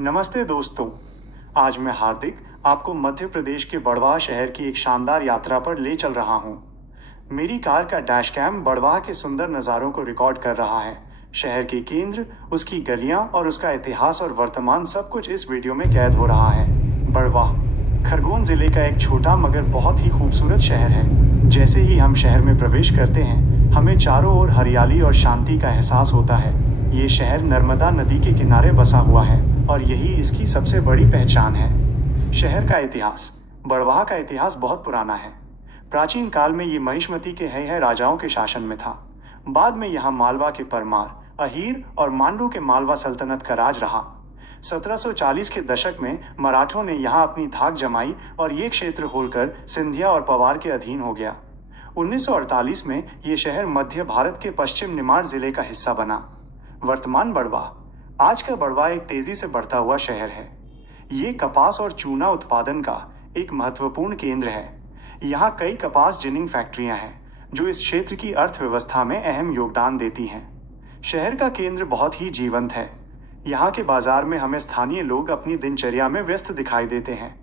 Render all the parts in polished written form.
नमस्ते दोस्तों। आज मैं हार्दिक आपको मध्य प्रदेश के बड़वाह शहर की एक शानदार यात्रा पर ले चल रहा हूँ। मेरी कार का डैश कैम बड़वाह के सुंदर नज़ारों को रिकॉर्ड कर रहा है। शहर के केंद्र, उसकी गलियाँ और उसका इतिहास और वर्तमान सब कुछ इस वीडियो में कैद हो रहा है। बड़वाह खरगोन जिले का एक छोटा मगर बहुत ही खूबसूरत शहर है। जैसे ही हम शहर में प्रवेश करते हैं, हमें चारों ओर हरियाली और शांति का एहसास होता है। ये शहर नर्मदा नदी के किनारे बसा हुआ है और यही इसकी सबसे बड़ी पहचान है। शहर का इतिहास। बड़वाह का इतिहास बहुत पुराना है। प्राचीन काल में ये महिष्मती के है राजाओं के शासन में था। बाद में यहाँ मालवा के परमार, अहीर और मांडू के मालवा सल्तनत का राज रहा। 1740 के दशक में मराठों ने यहाँ अपनी धाक जमाई और ये क्षेत्र होलकर सिंधिया और पवार के अधीन हो गया। 1948 में ये शहर मध्य भारत के पश्चिम निमाड़ जिले का हिस्सा बना। वर्तमान बड़वाह। आज का बड़वाह एक तेजी से बढ़ता हुआ शहर है। ये कपास और चूना उत्पादन का एक महत्वपूर्ण केंद्र है। यहाँ कई कपास जिनिंग फैक्ट्रियाँ हैं जो इस क्षेत्र की अर्थव्यवस्था में अहम योगदान देती हैं। शहर का केंद्र बहुत ही जीवंत है। यहाँ के बाजार में हमें स्थानीय लोग अपनी दिनचर्या में व्यस्त दिखाई देते हैं।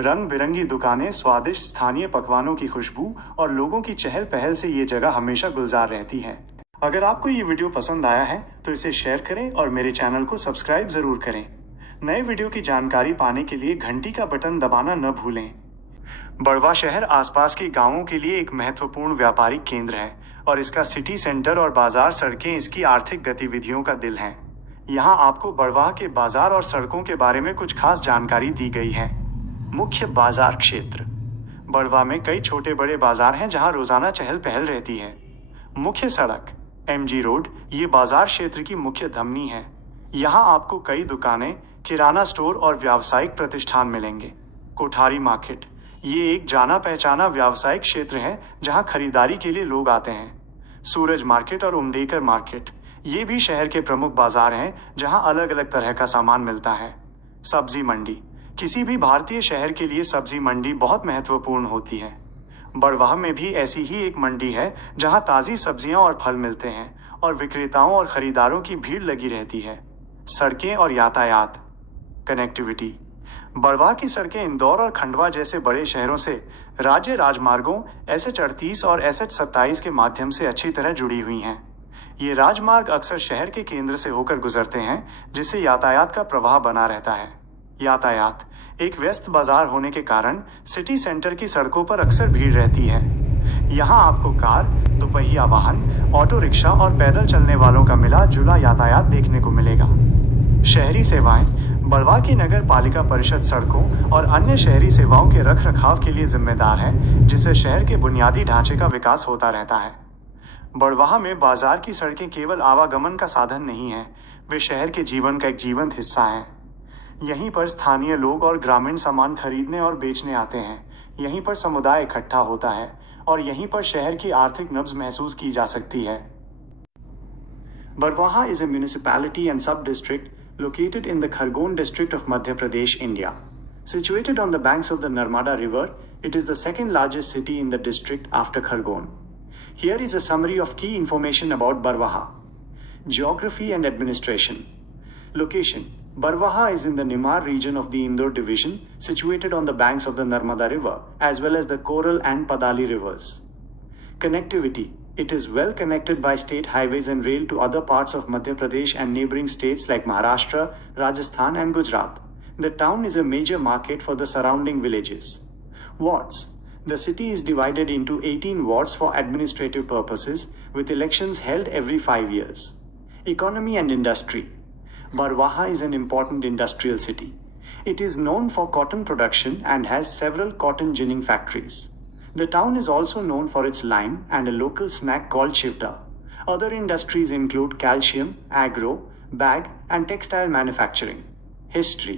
रंग बिरंगी दुकानें, स्वादिष्ट स्थानीय पकवानों की खुशबू और लोगों की चहल पहल से ये जगह हमेशा गुलजार रहती है। अगर आपको ये वीडियो पसंद आया है तो इसे शेयर करें और मेरे चैनल को सब्सक्राइब ज़रूर करें। नए वीडियो की जानकारी पाने के लिए घंटी का बटन दबाना न भूलें। बड़वाह शहर आसपास के गांवों के लिए एक महत्वपूर्ण व्यापारिक केंद्र है और इसका सिटी सेंटर और बाजार सड़कें इसकी आर्थिक गतिविधियों का दिल हैं। यहाँ आपको बड़वाह के बाजार और सड़कों के बारे में कुछ खास जानकारी दी गई है। मुख्य बाजार क्षेत्र। बड़वाह में कई छोटे बड़े बाजार हैं जहाँ रोजाना चहल पहल रहती है। मुख्य सड़क MG रोड ये बाजार क्षेत्र की मुख्य धमनी है। यहाँ आपको कई दुकानें, किराना स्टोर और व्यावसायिक प्रतिष्ठान मिलेंगे। कोठारी मार्केट ये एक जाना पहचाना व्यावसायिक क्षेत्र है जहाँ खरीदारी के लिए लोग आते हैं। सूरज मार्केट और उमडेकर मार्केट ये भी शहर के प्रमुख बाजार हैं जहाँ अलग अलग तरह का सामान मिलता है। सब्जी मंडी किसी भी भारतीय शहर के लिए सब्जी मंडी बहुत महत्वपूर्ण होती है। बड़वाह में भी ऐसी ही एक मंडी है जहां ताज़ी सब्जियां और फल मिलते हैं और विक्रेताओं और खरीदारों की भीड़ लगी रहती है। सड़कें और यातायात। कनेक्टिविटी। बड़वाह की सड़कें इंदौर और खंडवा जैसे बड़े शहरों से राज्य राजमार्गों SH38 और SH27 के माध्यम से अच्छी तरह जुड़ी हुई हैं। ये राजमार्ग अक्सर शहर के केंद्र से होकर गुजरते हैं जिससे यातायात का प्रवाह बना रहता है। यातायात। एक व्यस्त बाजार होने के कारण सिटी सेंटर की सड़कों पर अक्सर भीड़ रहती है। यहाँ आपको कार, दोपहिया वाहन, ऑटो रिक्शा और पैदल चलने वालों का मिला जुला यातायात देखने को मिलेगा। शहरी सेवाएं। बड़वाह की नगर पालिका परिषद सड़कों और अन्य शहरी सेवाओं के रख रखाव के लिए जिम्मेदार है, जिससे शहर के बुनियादी ढांचे का विकास होता रहता है। बड़वाह में बाजार की सड़कें केवल आवागमन का साधन नहीं है, वे शहर के जीवन का एक जीवंत हिस्सा हैं। यहीं पर स्थानीय लोग और ग्रामीण सामान खरीदने और बेचने आते हैं। यहीं पर समुदाय इकट्ठा होता है और यहीं पर शहर की आर्थिक नब्ज महसूस की जा सकती है। Barwaha is a municipality and sub-district located in the Khargone district of Madhya Pradesh, India. Situated on the banks of the Narmada River, it is the second largest city in the district after Khargone. Here is a summary of key information about Bardwaha. Geography and administration. Location. Bardwaha is in the Nimar region of the Indore division, situated on the banks of the Narmada River, as well as the Koral and Padali rivers. Connectivity. It is well connected by state highways and rail to other parts of Madhya Pradesh and neighboring states like Maharashtra, Rajasthan and Gujarat. The town is a major market for the surrounding villages. Wards. The city is divided into 18 wards for administrative purposes, with elections held every 5 years. Economy and industry. Bardwaha is an important industrial city. It is known for cotton production and has several cotton ginning factories. The town is also known for its lime and a local snack called chivda. Other industries include calcium, agro, bag, and textile manufacturing. History.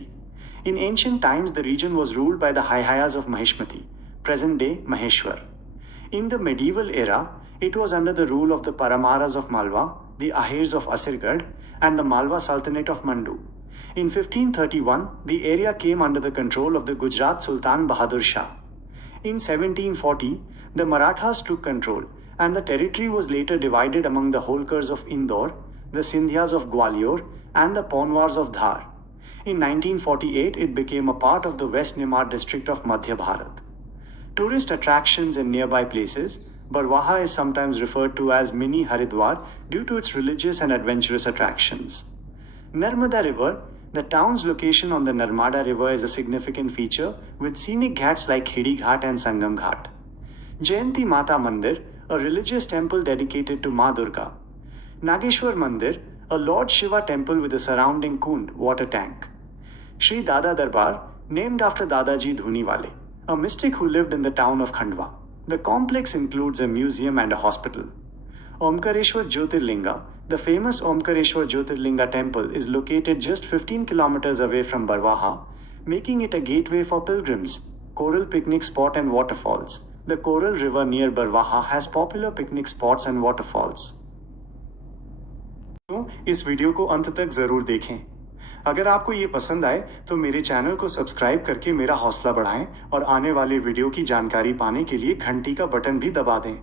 In ancient times, the region was ruled by the Haihayas of Mahishmati, present-day Maheshwar. In the medieval era, it was under the rule of the Paramaras of Malwa, the Ahirs of Asirgarh, and the Malwa Sultanate of Mandu. In 1531, the area came under the control of the Gujarat Sultan Bahadur Shah. In 1740, the Marathas took control, and the territory was later divided among the Holkars of Indore, the Sindhyas of Gwalior, and the Ponwars of Dhar. In 1948, it became a part of the West Nimar district of Madhya Bharat. Tourist attractions in nearby places, Barwaha is sometimes referred to as Mini Haridwar due to its religious and adventurous attractions. Narmada River, the town's location on the Narmada River, is a significant feature with scenic ghats like Khedi Ghat and Sangam Ghat. Jayanti Mata Mandir, a religious temple dedicated to Ma Durga. Nageshwar Mandir, a Lord Shiva temple with a surrounding Kund water tank. Sri Dada Darbar, named after Dadaji Dhuniwale, a mystic who lived in the town of Khandwa. The complex includes a museum and a hospital. Omkareshwar Jyotirlinga, the famous Omkareshwar Jyotirlinga temple, is located just 15 kilometers away from Barwaha, making it a gateway for pilgrims. Coral picnic spot and waterfalls. The Coral River near Barwaha has popular picnic spots and waterfalls. तो इस video को अंत तक ज़रूर देखें। अगर आपको ये पसंद आए तो मेरे चैनल को सब्सक्राइब करके मेरा हौसला बढ़ाएं और आने वाले वीडियो की जानकारी पाने के लिए घंटी का बटन भी दबा दें।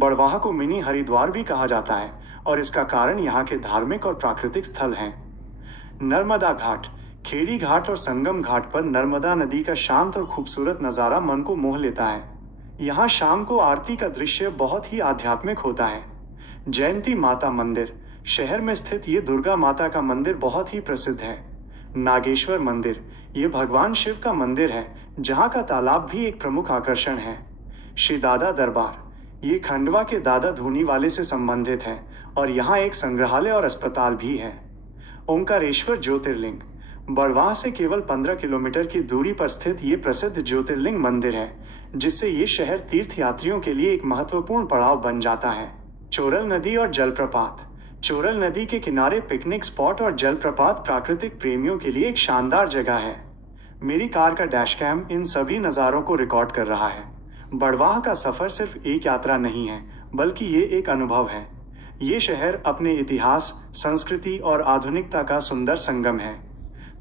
बड़वाह को मिनी हरिद्वार भी कहा जाता है और इसका कारण यहाँ के धार्मिक और प्राकृतिक स्थल हैं। नर्मदा घाट, खेड़ी घाट और संगम घाट पर नर्मदा नदी का शांत और खूबसूरत नज़ारा मन को मोह लेता है। यहाँ शाम को आरती का दृश्य बहुत ही आध्यात्मिक होता है। जयंती माता मंदिर, शहर में स्थित ये दुर्गा माता का मंदिर बहुत ही प्रसिद्ध है। नागेश्वर मंदिर, ये भगवान शिव का मंदिर है, जहाँ का तालाब भी एक प्रमुख आकर्षण है। श्री दादा दरबार, ये खंडवा के दादा धूनी वाले से संबंधित है और यहाँ एक संग्रहालय और अस्पताल भी है। ओंकारेश्वर ज्योतिर्लिंग, बड़वाह से केवल 15 किलोमीटर की दूरी पर स्थित ये प्रसिद्ध ज्योतिर्लिंग मंदिर है, जिससे ये शहर तीर्थ यात्रियों के लिए एक महत्वपूर्ण पड़ाव बन जाता है। चोरल नदी और जलप्रपात, चोरल नदी के किनारे पिकनिक स्पॉट और जलप्रपात प्राकृतिक प्रेमियों के लिए एक शानदार जगह है। मेरी कार का डैश कैम इन सभी नज़ारों को रिकॉर्ड कर रहा है। बड़वाह का सफ़र सिर्फ एक यात्रा नहीं है, बल्कि ये एक अनुभव है। ये शहर अपने इतिहास, संस्कृति और आधुनिकता का सुंदर संगम है।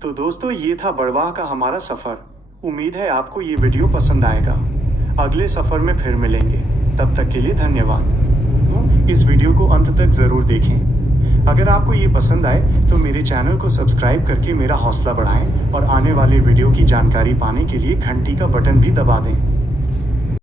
तो दोस्तों, ये था बड़वाह का हमारा सफ़र। उम्मीद है आपको ये वीडियो पसंद आएगा। अगले सफ़र में फिर मिलेंगे, तब तक के लिए धन्यवाद। इस वीडियो को अंत तक ज़रूर देखें। अगर आपको ये पसंद आए तो मेरे चैनल को सब्सक्राइब करके मेरा हौसला बढ़ाएं और आने वाले वीडियो की जानकारी पाने के लिए घंटी का बटन भी दबा दें।